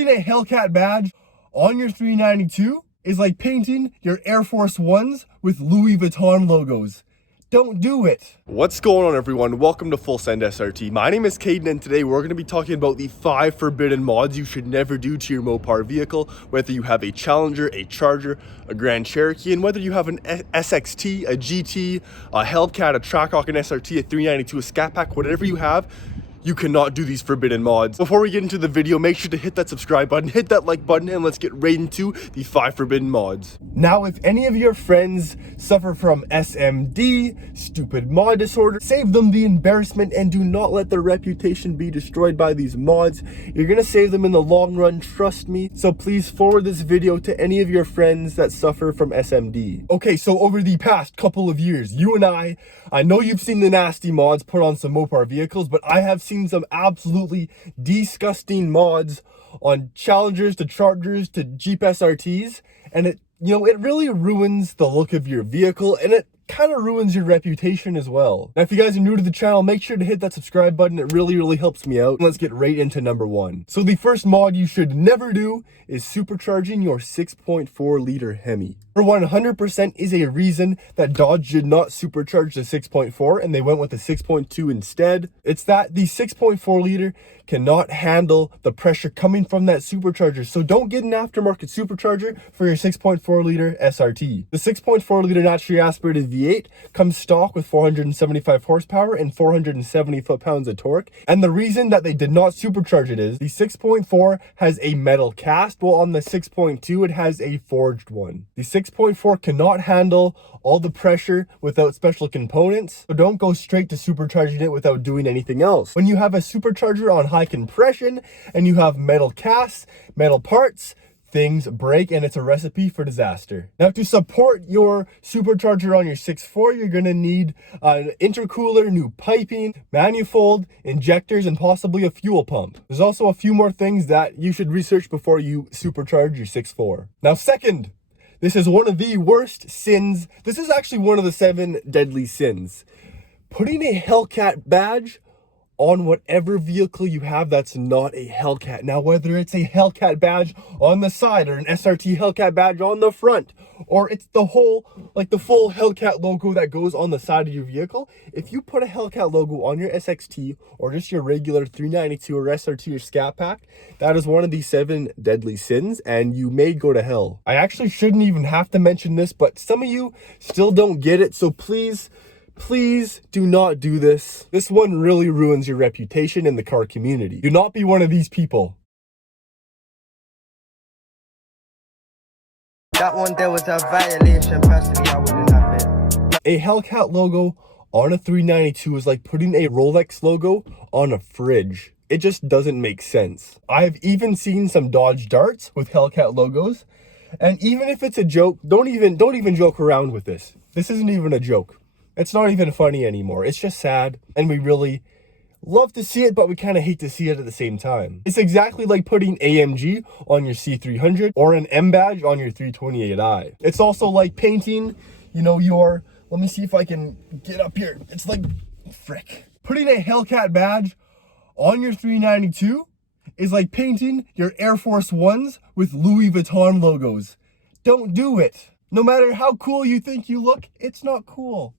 Putting a Hellcat badge on your 392 is like painting your Air Force Ones with Louis Vuitton logos. Don't do it. What's going on, everyone? Welcome to Full Send SRT. My name is Caden, and today we're going to be talking about the 5 forbidden mods you should never do to your Mopar vehicle, whether you have a Challenger, a Charger, a Grand Cherokee, and whether you have an SXT, a GT, a Hellcat, a Trackhawk, an SRT, a 392, a Scat Pack, whatever you have. You cannot do these forbidden mods. Before we get into the video, make sure to hit that subscribe button, hit that like button, and let's get right into the 5 forbidden mods. Now, if any of your friends suffer from SMD, stupid mod disorder, save them the embarrassment and do not let their reputation be destroyed by these mods. You're gonna save them in the long run, trust me. So please forward this video to any of your friends that suffer from SMD. Okay, so over the past couple of years, you and I know you've seen the nasty mods put on some Mopar vehicles, but I have seen some absolutely disgusting mods on Challengers to Chargers to Jeep SRTs, and it really ruins the look of your vehicle, and it kind of ruins your reputation as well. Now, if you guys are new to the channel, make sure to hit that subscribe button. It really helps me out. Let's get right into number 1. So the first mod you should never do is supercharging your 6.4 liter Hemi. For 100% is a reason that Dodge did not supercharge the 6.4 and they went with the 6.2 instead. It's that the 6.4 liter cannot handle the pressure coming from that supercharger. So don't get an aftermarket supercharger for your 6.4 liter SRT. The 6.4 liter naturally aspirated V8 comes stock with 475 horsepower and 470 foot-pounds of torque. And the reason that they did not supercharge it is the 6.4 has a metal cast, while on the 6.2 it has a forged one. The 6.4 cannot handle all the pressure without special components, so don't go straight to supercharging it without doing anything else. When you have a supercharger on high compression and you have metal casts, metal parts, things break, and it's a recipe for disaster. Now, to support your supercharger on your 6.4, you're gonna need an intercooler, new piping, manifold, injectors, and possibly a fuel pump. There's also a few more things that you should research before you supercharge your 6.4. Now, second, this is one of the worst sins. This is actually one of the 7 deadly sins. Putting a Hellcat badge on whatever vehicle you have that's not a Hellcat. Now, whether it's a Hellcat badge on the side or an SRT Hellcat badge on the front, or it's the whole, like the full Hellcat logo that goes on the side of your vehicle, if you put a Hellcat logo on your SXT or just your regular 392 or SRT or Scat Pack, that is one of the 7 deadly sins, and you may go to hell. I actually shouldn't even have to mention this, but some of you still don't get it, so please do not do this. This one really ruins your reputation in the car community. Do not be one of these people. That one there was a violation. Personally, I wouldn't have it. A Hellcat logo on a 392 is like putting a Rolex logo on a fridge. It just doesn't make sense. I've even seen some Dodge Darts with Hellcat logos, and even if it's a joke, don't even joke around with this. This isn't even a joke. It's not even funny anymore. It's just sad, and we really love to see it, but we kind of hate to see it at the same time. It's exactly like putting AMG on your C300 or an M badge on your 328i. It's also like painting, your, let me see if I can get up here. It's like, frick. Putting a Hellcat badge on your 392 is like painting your Air Force Ones with Louis Vuitton logos. Don't do it. No matter how cool you think you look, it's not cool.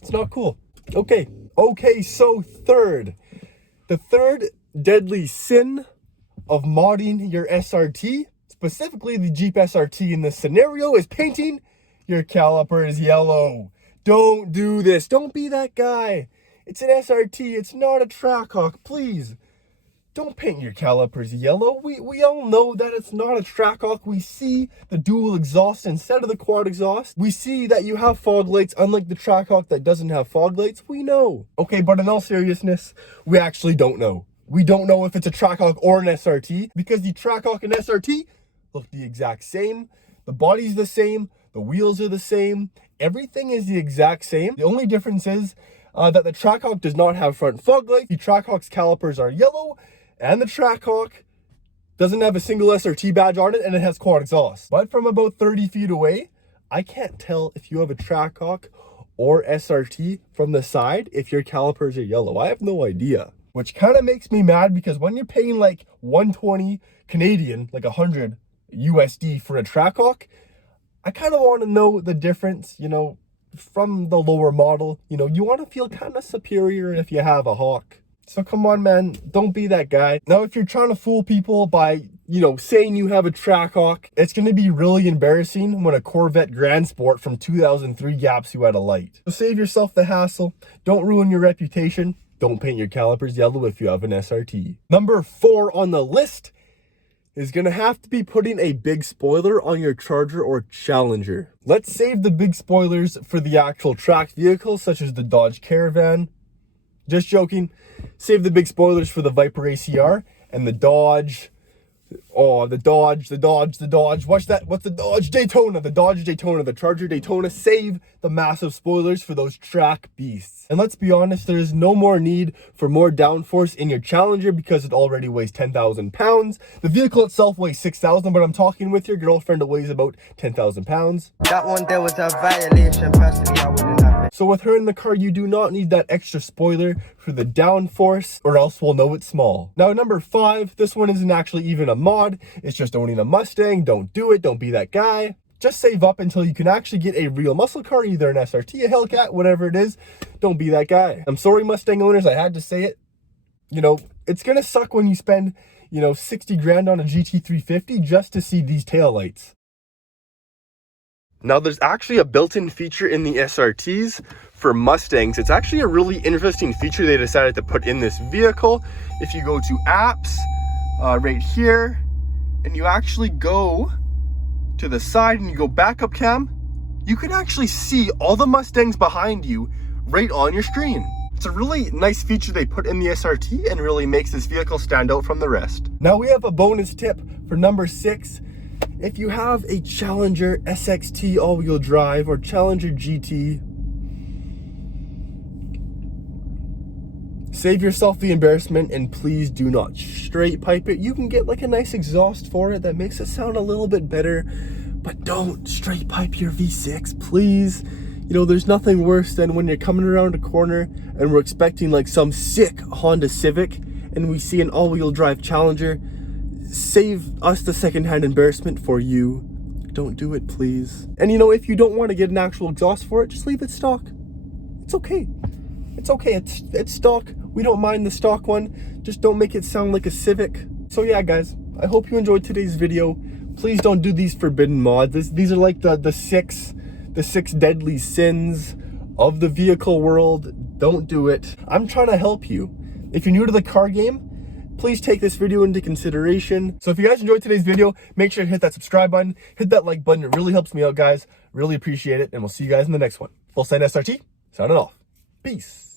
It's not cool. Okay, so the third deadly sin of modding your SRT, specifically the Jeep SRT in this scenario, is painting your calipers yellow. Don't do this. Don't be that guy. It's an SRT. It's not a Trackhawk. Please. Don't paint your calipers yellow. We all know that it's not a Trackhawk. We see the dual exhaust instead of the quad exhaust. We see that you have fog lights, unlike the Trackhawk that doesn't have fog lights. We know. Okay, but in all seriousness, we actually don't know. We don't know if it's a Trackhawk or an SRT, because the Trackhawk and SRT look the exact same. The body's the same. The wheels are the same. Everything is the exact same. The only difference is that the Trackhawk does not have front fog lights. The Trackhawk's calipers are yellow, and the Trackhawk doesn't have a single SRT badge on it, and it has quad exhaust. But from about 30 feet away, I can't tell if you have a Trackhawk or SRT from the side if your calipers are yellow. I have no idea. which kind of makes me mad because when you're paying like 120 Canadian, like 100 USD for a Trackhawk, I kind of want to know the difference, you know, from the lower model. You know, you want to feel kind of superior if you have a Hawk. So come on, man, don't be that guy. Now, if you're trying to fool people by, you know, saying you have a Trackhawk, it's going to be really embarrassing when a Corvette Grand Sport from 2003 gaps you at a light. So save yourself the hassle. Don't ruin your reputation. Don't paint your calipers yellow if you have an SRT. Number 4 on the list is going to have to be putting a big spoiler on your Charger or Challenger. Let's save the big spoilers for the actual tracked vehicles, such as the Dodge Caravan. Just joking. Save the big spoilers for the Viper ACR and the Dodge. Oh, the Dodge. Watch that. What's the Dodge Daytona? The Dodge Daytona, the Charger Daytona. Save the massive spoilers for those track beasts. And let's be honest, there is no more need for more downforce in your Challenger because it already weighs 10,000 pounds. The vehicle itself weighs 6,000, but I'm talking with your girlfriend, it weighs about 10,000 pounds. That one there was a violation, personally, I wouldn't have it. So with her in the car, you do not need that extra spoiler for the downforce, or else we'll know it's small. Now, number 5, this one isn't actually even a mod. It's just owning a Mustang. Don't do it. Don't be that guy. Just save up until you can actually get a real muscle car, either an SRT, a Hellcat, whatever it is. Don't be that guy. I'm sorry, Mustang owners, I had to say it. You know, it's going to suck when you spend, you know, 60 grand on a GT350 just to see these taillights. Now, there's actually a built-in feature in the SRTs for Mustangs. It's actually a really interesting feature they decided to put in this vehicle. If you go to apps, right here, and you actually go to the side and you go backup cam, you can actually see all the Mustangs behind you right on your screen. It's a really nice feature they put in the SRT and really makes this vehicle stand out from the rest. Now we have a bonus tip for number 6. If you have a Challenger SXT all-wheel drive or Challenger GT, save yourself the embarrassment and please do not straight pipe it. You can get like a nice exhaust for it that makes it sound a little bit better, but don't straight pipe your V6, please. You know, there's nothing worse than when you're coming around a corner and we're expecting like some sick Honda Civic and we see an all-wheel drive Challenger. Save us the secondhand embarrassment for you. Don't do it, please. And you know, if you don't want to get an actual exhaust for it, just leave it stock. It's okay. It's okay. It's stock. We don't mind the stock one. Just don't make it sound like a Civic. So yeah, guys, I hope you enjoyed today's video. Please don't do these forbidden mods. These are like the six deadly sins of the vehicle world. Don't do it. I'm trying to help you. If you're new to the car game, please take this video into consideration. So if you guys enjoyed today's video, make sure to hit that subscribe button, hit that like button. It really helps me out, guys. Really appreciate it. And we'll see you guys in the next one. Full Send SRT, signing off. Peace.